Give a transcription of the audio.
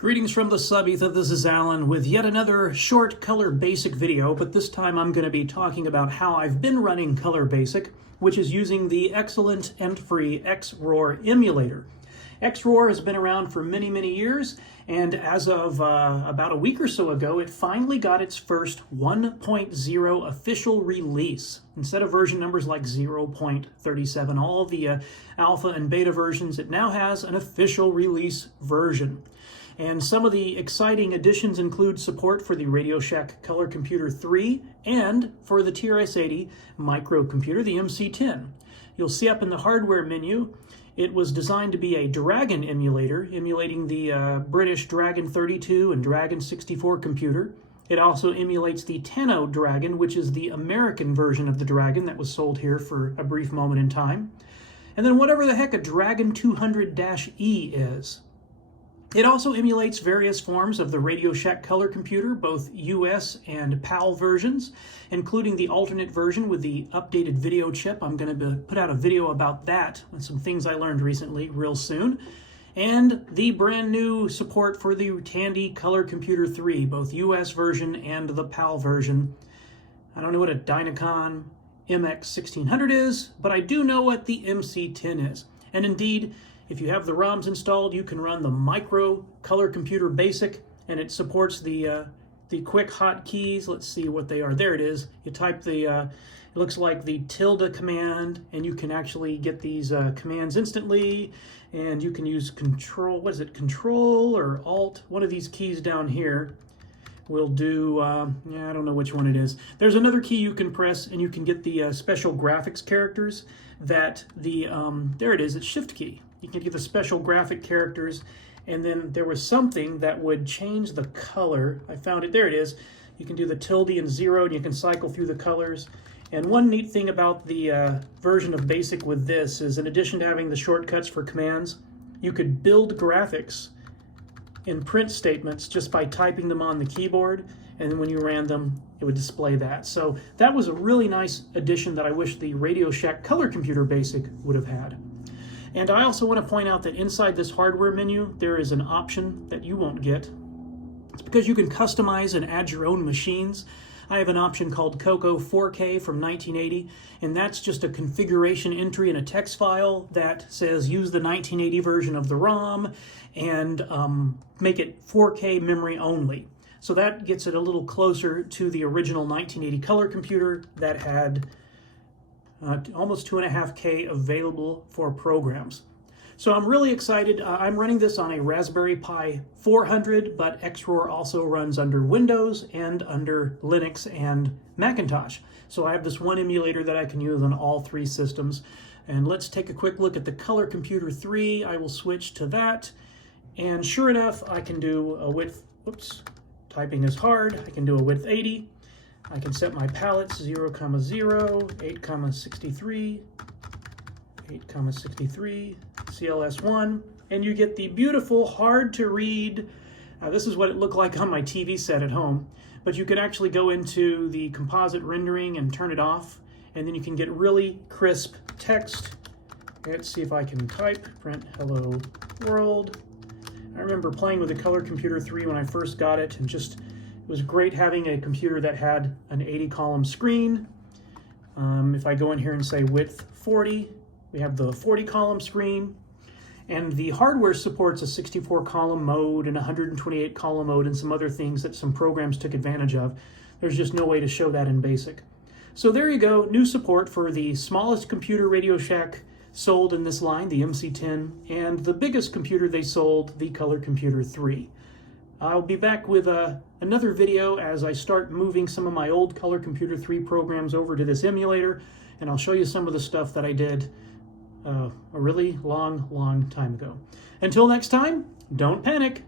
Greetings from the sub-ether, this is Alan with yet another short Color Basic video, but this time I'm going to be talking about how I've been running Color Basic, which is using the excellent and free XRoar emulator. XRoar has been around for many years, and as of about a week or so ago, it finally got its first 1.0 official release. Instead of version numbers like 0.37, all of the alpha and beta versions, it now has an official release version. And some of the exciting additions include support for the Radio Shack Color Computer 3 and for the TRS-80 microcomputer, the MC-10. You'll see up in the hardware menu, it was designed to be a Dragon emulator, emulating the British Dragon 32 and Dragon 64 computer. It also emulates the Tenno Dragon, which is the American version of the Dragon that was sold here for a brief moment in time. And then whatever the heck a Dragon 200-E is. It also emulates various forms of the Radio Shack Color Computer, both US and PAL versions, including the alternate version with the updated video chip. I'm going to put out a video about that and some things I learned recently real soon. And the brand new support for the Tandy Color Computer 3, both US version and the PAL version. I don't know what a Dynacon MX-1600 is, but I do know what the MC-10 is. And indeed, if you have the ROMs installed, you can run the Micro Color Computer Basic, and it supports the quick hotkeys. Let's see what they are. There it is. You type the, it looks like the tilde command, and you can actually get these commands instantly, and you can use control, what is it, control or alt? One of these keys down here will do, yeah, I don't know which one it is. There's another key you can press, and you can get the special graphics characters that the, there it is, it's Shift key. You can get the special graphic characters, and then there was something that would change the color. I found it, there it is. You can do the tilde and 0, and you can cycle through the colors. And one neat thing about the version of Basic with this is, in addition to having the shortcuts for commands, you could build graphics in print statements just by typing them on the keyboard, and then when you ran them, it would display that. So that was a really nice addition that I wish the Radio Shack Color Computer Basic would have had. And I also want to point out that inside this hardware menu, there is an option that you won't get. It's because you can customize and add your own machines. I have an option called CoCo 4K from 1980, and that's just a configuration entry in a text file that says use the 1980 version of the ROM and make it 4K memory only. So that gets it a little closer to the original 1980 color computer that had almost 2.5K available for programs. So I'm really excited. I'm running this on a Raspberry Pi 400, but XRoar also runs under Windows and under Linux and Macintosh. So I have this one emulator that I can use on all three systems. And let's take a quick look at the Color Computer 3. I will switch to that. And sure enough, I can do a width, oops, typing is hard. I can do a width 80. I can set my palettes 0, 0, 8, 63, 8, 63, CLS1, and you get the beautiful, hard to read, this is what it looked like on my TV set at home, but you can actually go into the composite rendering and turn it off, and then you can get really crisp text. Let's see if I can type, print hello world. I remember playing with the Color Computer 3 when I first got it, and just it was great having a computer that had an 80-column screen. If I go in here and say width 40, we have the 40-column screen. And the hardware supports a 64-column mode and 128-column mode and some other things that some programs took advantage of. There's just no way to show that in BASIC. So there you go, new support for the smallest computer Radio Shack sold in this line, the MC-10, and the biggest computer they sold, the Color Computer 3. I'll be back with another video as I start moving some of my old Color Computer 3 programs over to this emulator, and I'll show you some of the stuff that I did a really long time ago. Until next time, don't panic.